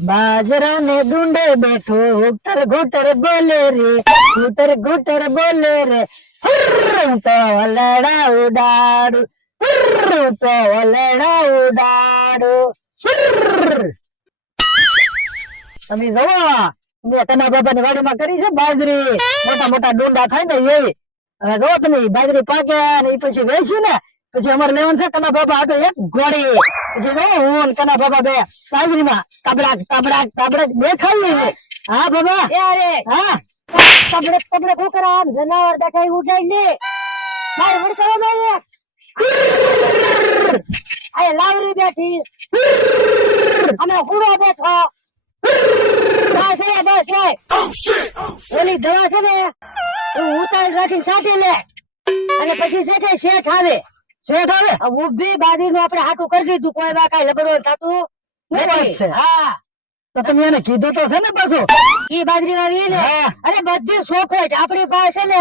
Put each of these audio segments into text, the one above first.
बाजरा ने ढूंढे बैठो घुटर घुटर बोले रे घुटर घुटर बोले रे तो लड़ा उडाड़ू तो लड़ा उडाड़ू તમે જવો મેં કના બાબા ની વાડીમાં કરી છે બાજરી મોટા મોટા ડુંડા થાય ને એવી હવે જો તમે બાજરી પાકે ને એ પછી વેચી ને પછી અમારે લેવાનું છે કના બાબા આટો એક ઘોડી પછી જો હું કના બાબા બે બાજરીમાં તબડાક તબડાક તબડાક દેખાય હા બાબા અરે હા તબડક તબડક હું કરા આમ જનાવર બેઠા ઉડાઈ લે માર વડકરો મેલે આ લાવરી બેઠી અમે હુડો બેઠો ઓલી દવા છે ને હું ઉતારી રાખીને સાટી લે અને પછી શેઠ આવે ઉભી બાજરી નું આપડે હાટું કરી દીધું કોઈ બા કઈ લબડો થતું નથી. હા તો તમે એને કીધું તો છે ને પાછું ઈ બાજરી વાવી ને અરે બધી સોખવટ આપણી પાસે ને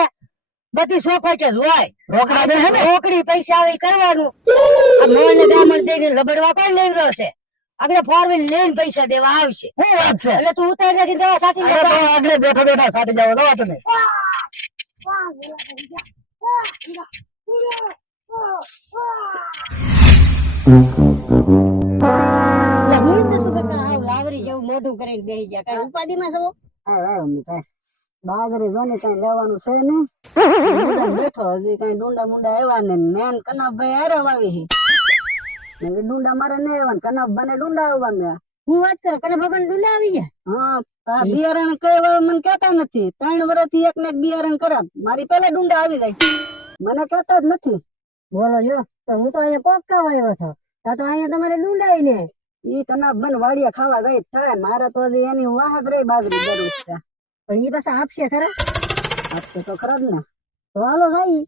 બધી સોખવટ જ હોય રોકડા દે ને રોકડી પૈસા આવે કરવાનું મોણ ને દામણ દઈને લબડવા કોણ લઈ રહ્યો છે આપણે ફોરવીલ લઈને પૈસા દેવા આવશે શું વાત છે એટલે તું ઉતારી રાખી દવા સાટી લે આગળ બેઠા બેઠા સાટી જાવ દવા તમે લાવરી જેવું મોઢું કરીને બેસી ગયા કઈ ઉપાધિ માં છો બાજરી જોને કઈ લેવાનું છે ને બેઠો હજી કઈ ડુંડા મુંડા આવ્યા ને મેન કનભાઈ હારે વાવી છે ડુંડા મારે નહીં આવવા કનભા ને ડુંડા આવવા હું વાત કરો કને બાબા ડુંડા આવી ગયા હા બિયારણ કઈ મને કેતા નથી 3 વર્ષથી એક ને બિયારણ કરા મારી પેલા ડુંડા આવી જાય મને કેતા જ નથી બોલો જો તો હું તો અહીંયા પોક્કા આવ્યો હતો તો અહીંયા તમારે ડુંડા ને ઈ કનભા વાડિયા ખાવા જાય થાય મારે તો હજી એની વાહત રહી બાજરી જરૂર છે પણ ઈ પાછા આપશે ખરા આપશે તો ખરા જ ને તો હાલો જાય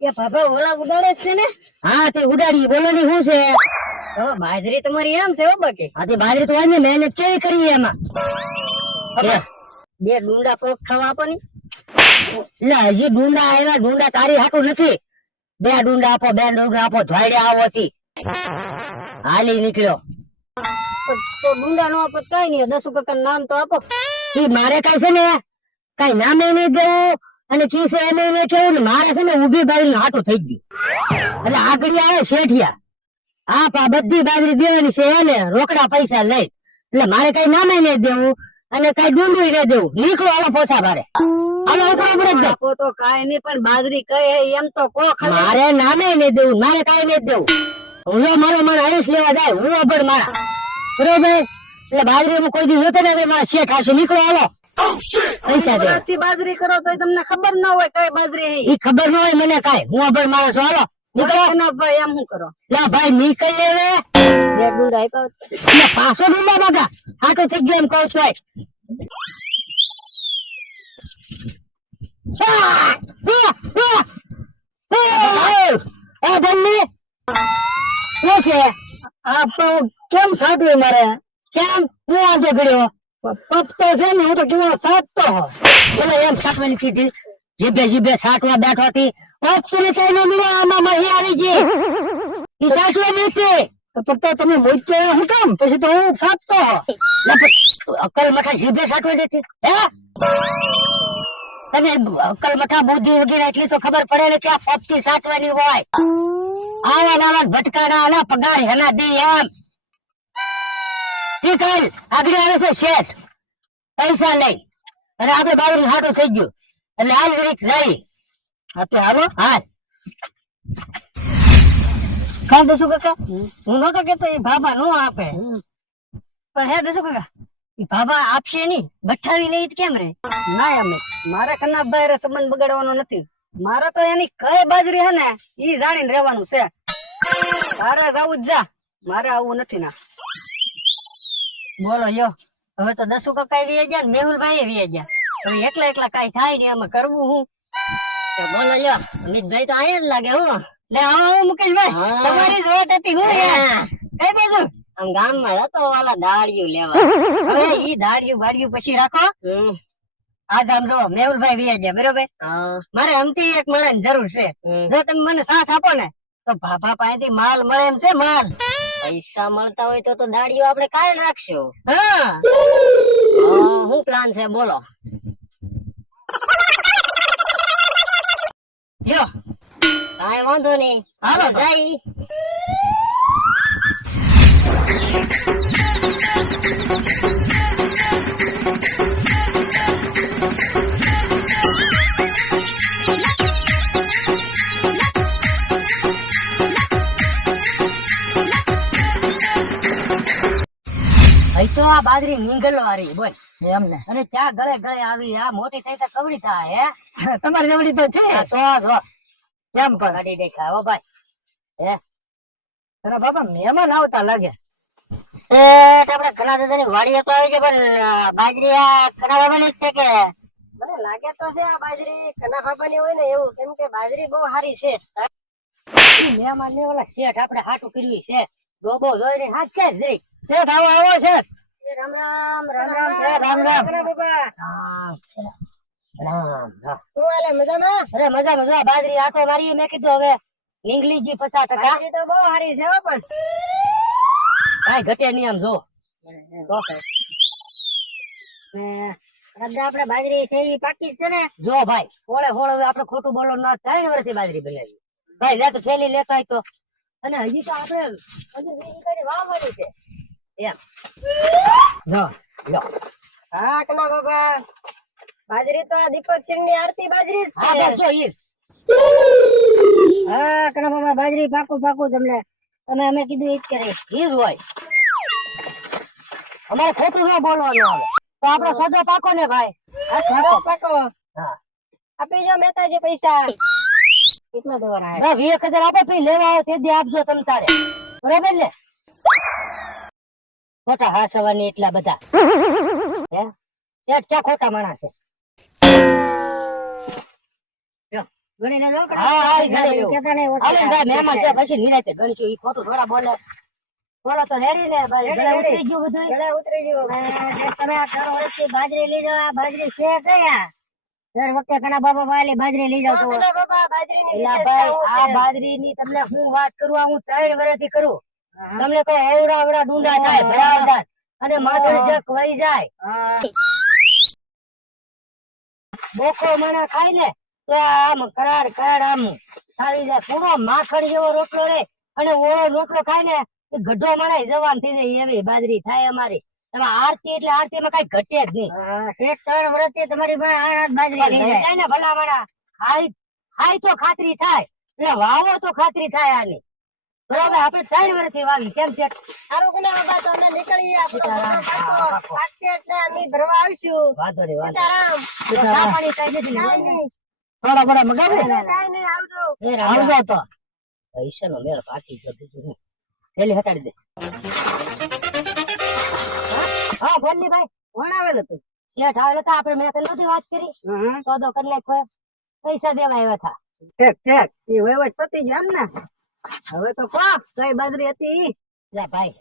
એ બાબા ઓલા ઉડાડે છે ને હા તે ઉડાડી બોલો ની શું છે બાજરી તમારી એમ છે હો બાકી હા તે બાજરી તો વાંધે મહેનત કેવી કરી એમાં બે ડુંડા કોક ખાવા આપો ની ના હજી ડુંડા આવ્યા ડુંડા તારી હાટું નથી બે ડુંડા આપો જોડે આવો હતી હાલી નીકળ્યો તો ડુંડા નો આપો કઈ નહીં 10 કાકા નામ તો આપો ઈ મારે કઈ છે ને કઈ નામે નહીં દેવું અને કી છે એને નહીં કેવું ને મારે છે ને ઊભી બાજરી હાટું થઈ ગયું એટલે આગળ આવે શેઠિયા આ બધી બાજરી દેવાની છે એને રોકડા પૈસા લઈ એટલે મારે કઈ નામે નહીં દેવું અને કઈ ડુંડું નહીં દેવું નીકળો હાલો પોસા મારે આપો તો કાઈ નહીં પણ બાજરી કઈ એમ તો કો મારે નામે નહીં દેવું મારે કઈ નહીં દેવું હું મારો આયુષ લેવા જાય હું અભડ મારા બરોબર એટલે બાજરી હું કોઈ દી જોતો ને મારા શેઠ આવશે નીકળો હાલો પૈસા દે બાજરી કરો તો તમને ખબર ના હોય કઈ બાજરી ઈ ખબર ન હોય મને કઈ હું અભડ માણસ હાલો નીકળો ભાઈ એમ શું કરો લા ભાઈ નીકળ લેવે જે ડુંડા આપ્યા પાછો ડુંડા બાગા આટો થઈ ગયો એમ કહું છું કેમ સાટવું મારે કેમ હું વાંધો કર્યો પપતો છે ને હું તો કેવો સાટતો ચલો એમ સાટવાની કીધી જીભે સાટવા બેઠો હતી પપતું ને કઈ ન મળ્યો આમાં મહી આવી ગઈ ઈ સાટવા નથી પપ્પા તમે મોચ્યા હું કામ પછી તો હું સાટતો અકલ મઠા જીભે સાટવા દેતી હે તને અકલ મઠા બુદ્ધિ વગેરે એટલી તો ખબર પડે ને કે આ પપતી સાટવાની હોય આવા ભટકાડા આના પગાર હેના દે એમ ઠીક હાલ આગળ આવે છે શેઠ પૈસા લઈ અને આપણે બાજરી હાટું થઈ ગયું એટલે હાલ જરીક જાય હાથે હાલો હાલ ખા દસુ કાકા હું નતો કેતો એ બાબા નો આપે પણ હે દસુ કાકા એ બાબા આપશે નહીં બઠાવી લઈ કેમ રે ના અમે મારે કનાભાઈ સંબંધ બગાડવાનો નથી મારે તો એની કઈ બાજરી હે ને ઈ જાણીને રહેવાનું છે તારે જવું જ જા મારે આવું નથી ના બોલો યો હવે તો દસુ કાકા વી ગયા મેહુલભાઈ વી ગયા હવે એકલા કઈ થાય ને એમાં કરવું હું બોલો યો નિતભાઈ તો આયા જ લાગે હું લે આવો મુકેશભાઈ તમારી જ વાત હતી હું કઈ બાજુ આમ ગામમાં હતો વાલા દાળિયું લેવા. હવે ઈ દાડિયું બાડિયું પછી રાખો. આજ આમ જો મેહુલભાઈ વિયા ગયા બરોબર. મારે અમથી એક માણસ જરૂર છે. જો તમે મને સાથ આપો ને તો ભાભા પાસેથી માલ મળે એમ છે માલ. પૈસા મળતા હોય તો દાળિયું આપણે કાયમ રાખશું. હા શું પ્લાન છે બોલો? લ્યો કાંઈ વાંધો નહીં, હાલો તો. જાય. ભાઈ તો આ બાજરી નીંગલો હારી બોલ એમને અને ત્યાં ગળે ગળે આવી આ મોટી થઈ તો કવડી થાય હે તમારી નવડી તો છે આ તો જો કેમ પણ કાઢી દેખાય હો ભાઈ હે અરે બાબા મહેમાન આવતા લાગે. આપણે ઘણા દાદાની વાડીએ તો આવી છે પણ બાજરી આ ઘણા બાબાની જ છે કે? મને લાગે તો છે આ બાજરી કના બાબાની હોય ને એવું, કેમ કે બાજરી બહુ સારી છે. મહેમાન ને ઓલા શેઠ આપણે હાટું કર્યું છે ડોબો જોઈને હાથ કે જઈ શેઠ આવો આવો શેઠ. રામ રામ રામ રામ રામ રામ બાબા. રામ રામ. શું હાલે મજામાં? અરે મજા મજા બાજરી આટો મારી મેં કીધું હવે ઇંગ્લિશજી 50% બાજરી તો બહુ સારી છે હો પણ કાંઈ ઘટે નહીં આમ જો આપણે બાજરી છે ઈ પાકી છે ને. જો ભાઈ હોળે હોળે આપણે ખોટું બોલો ના 3 વર્ષથી બાજરી બનાવી ભાઈ લે તો થેલી લેતા હોય તો અને હજી તો આપણે હજી વીઘાની વાવવાની છે એમ જો લો હા કના બાબા બાજરી તો આ દીપક સિંહ ની આરતી બાજરી જ હા છે. બસ જો ઈ હા કના બાબા બાજરી પાકું પાકું તમને તમે અમે કીધું ઈ જ કરે. ઈ જ હોય અમારે ખોટું ન બોલવાનું આવે તો આપણો સોદો પાકો ને ભાઈ આ પાકો પાકો હા આપી જો મહેતાજી પૈસા કેટલા દેવાના હે? 20,000 આપો પછી લેવા આવો તે દી આપજો તમ તારે બરાબર ને ખોટા હા સવાની એટલા બધા હે શેઠ ક્યાં ખોટા માણસ છે ગણી લેજો કના હા હા ઈ બાબા. ગણી લેવું. કહેતા નહીં ઓછા. હાલો ને ભાઈ મહેમાન છે પછી નિરાંતે ગણશું ઈ ખોટું થોડા બોલે બોલો તો રેડી ને ભાઈ રેડી, ગળે રેડી. ઉતરી ગયું બધું ગળે ઉતરી ગયું. તમે આ 3 વર્ષથી બાજરી લઈ જાઓ, આ બાજરી છે કયા? દર વખતે કના બાબા વાલી બાજરી લઈ જાવ છો. એલા ભાઈ આ બાજરીની તમને હું વાત કરું આ હું 3 વર્ષથી કરું તમને કોઈ અવડા અવડા ડુંડા થાય ભરાવદાર અને માથે જક વહી જાય બોકો માણા ખાય ને તો આમ કરાર કરાર આમ આવી જાય પૂરો માખણ જેવો રોટલો રે અને ઓળો રોટલો ખાય ને એ ગઢો માણા જવાન થઈ જાય એવી બાજરી થાય અમારી તમે આરતી એટલે આરતી માં કઈ ઘટે જ નહીં શેઠ 3 વર્ષથી તમારી પાસે આ રાત બાજરી લઈ જાય. જાય ને ભલા માણા ખાય ખાય તો ખાતરી થાય એટલે વાવો તો ખાતરી થાય આની બરાબર આપણે 3 વર્ષથી વાવી કેમ છે સારું કના બાબા તો અમે નીકળીએ આપણો સીતારામ. પાકો હા, પાકો. પાકશે એટલે અમે ભરવા આવશું. વાંધો નહીં વાંધો સીતારામ. નહીં. ચા પાણી કઈ નથી કાંઈ લેવાનું. નહીં. થોડા ઘણા મગાવે કાંઈ નહીં, આવજો. એ રામ રામ. આવજો તો. પૈસાનો મેળ પાકી ગયો બીજું હું થેલી હટાડી દે હા બોલની ભાઈ કોણ આવેલ હતું? શેઠ આવેલા હતા આપણે મેં તને નહોતી વાત કરી સોદો કરી નાખ્યો પૈસા દેવા આવ્યા હતા ઠેક ઠેક એ વહીવટ પતી ગયો એમ ને. હવે તો કો કઈ બાજરી હતી ઈ? લે ભાઈ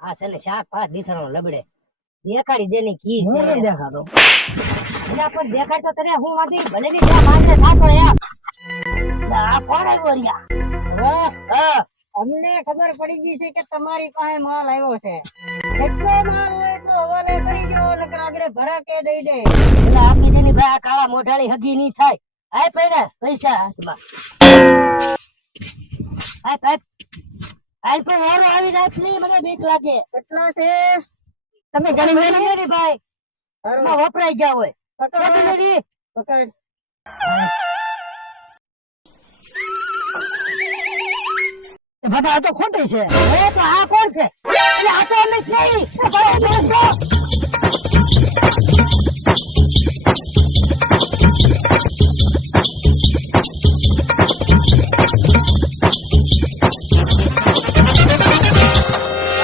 આ છે ને 4-5 દીથાનો લબડે દેખાડી દેની કી છે હું દેખાડો. એટલે પણ દેખાડ તો તને હું વાંધી ભલે ની ત્યાં માથે થાતો યાર આ કોણ આવ્યો રિયા હા અમને ખબર પડી ગઈ છે કે તમારી પાસે માલ આવ્યો છે. એટલો માલ હોય એટલો હવાલે કરી દો નકર આગળ ભડાકે દઈ દે. એટલે આપી દેની ભાઈ આ કાળા મોઢાળી હગી નહીં થાય આય પૈડા પૈસા હાથમાં આય પાઇપ આય પણ વારો આવી જાય પ્લી મને બીક લાગે કેટલા છે તમે ગણી ગણી મેરી ભાઈ એમાં વપરાઈ ગયા હોય પકડ મેરી પકડ. બાબા આ તો ખોટી છે. હવે તો આ કોણ છે એટલે આ તો અમે જ નહીં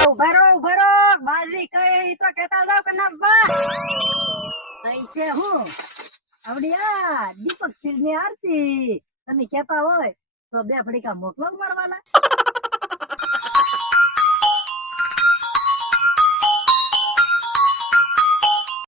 ઉભા રહો બાજરી કઈ તો કેતા જાવ કે ના બા કઈ છે હું આવડિયા દીપક સિંહ ની આરતી તમે કેતા હોય તો 2 ફડીકા મોકલો મારવાલા.